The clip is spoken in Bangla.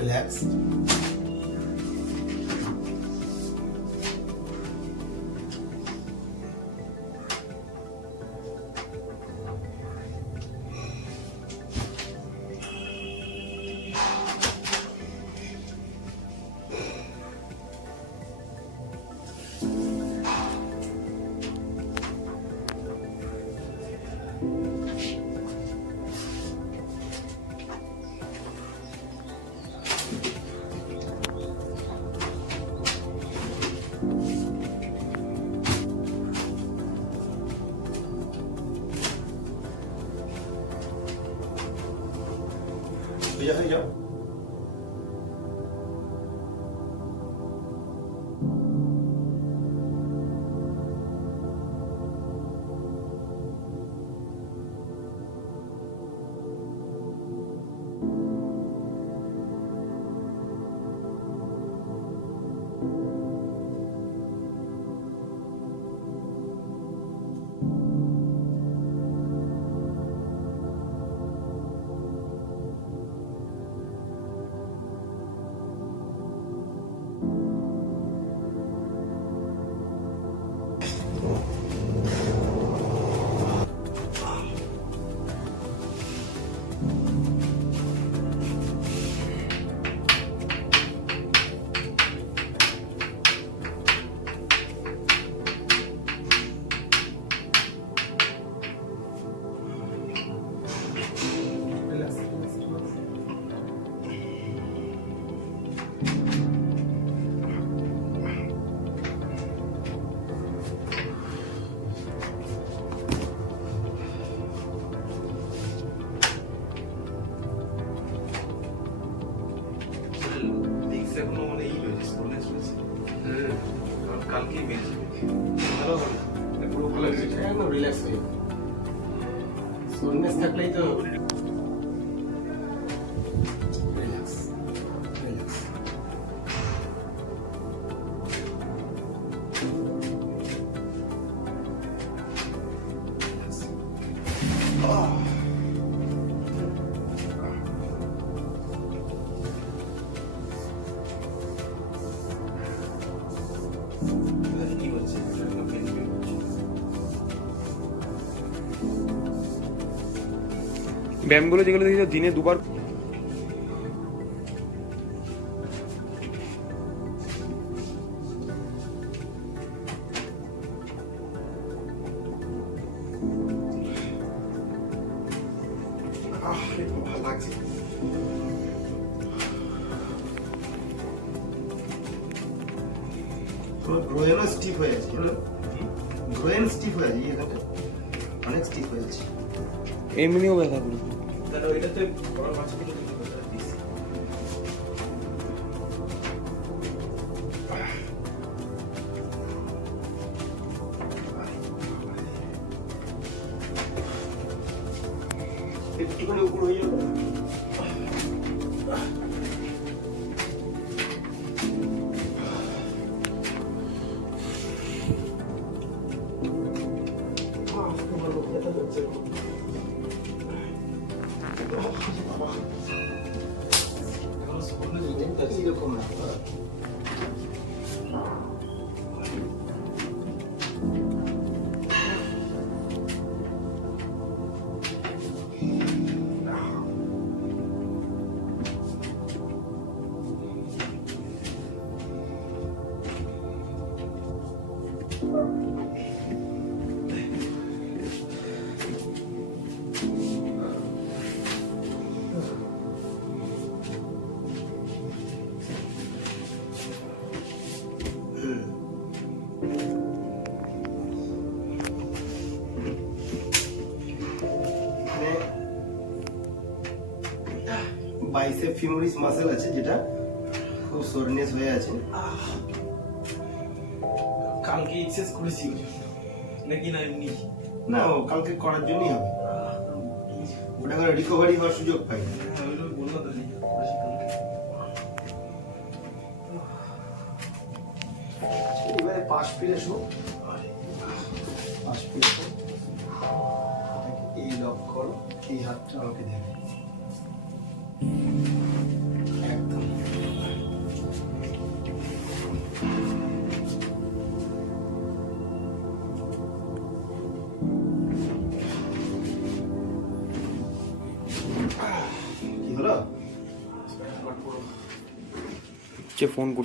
রিল্যাক্স। সোজা হয়ে যাও। কালকেই মেরেছে ভালো হবে, পুরো ভালো হয়েছে, একদম রিল্যাক্স হয়ে যাবে। সোননেস থাকলেই তো রিল্যাক্স রিল্যাক্স। কি বলছে ব্যায়ামগুলো যেগুলো দেখি দিনে দুবার ভালো লাগছে। গ্রোয়েনও স্টিফ হয়ে আছে, গ্রোয়েন স্টিফ হয়ে আছে, এখানে অনেক স্টিফ হয়ে আছে। এমনিও ব্যথা করবে। তাহলে ওইটাতে বড় মাছগুলো দিতে পারবে দিস একটুখানি উপর হয়ে যাবে। এরকম না বাইসেপ ফিমোরিস মাসেল আছে, যেটা খুব সোরনেস হয়ে আছে। কালকে এক্সারসাইজ করেছি নাকি না এমনি না, ও কালকে করার জন্যই হবে, ওটা করে রিকভারি হওয়ার সুযোগ পাই। বললো তো এবারে পাশ ফিরে শো, পাশ ফিরে শো, এই লক করো, এই হাতটা আমাকে দেবে একদম। পাঠ করো। যে ফোন করছে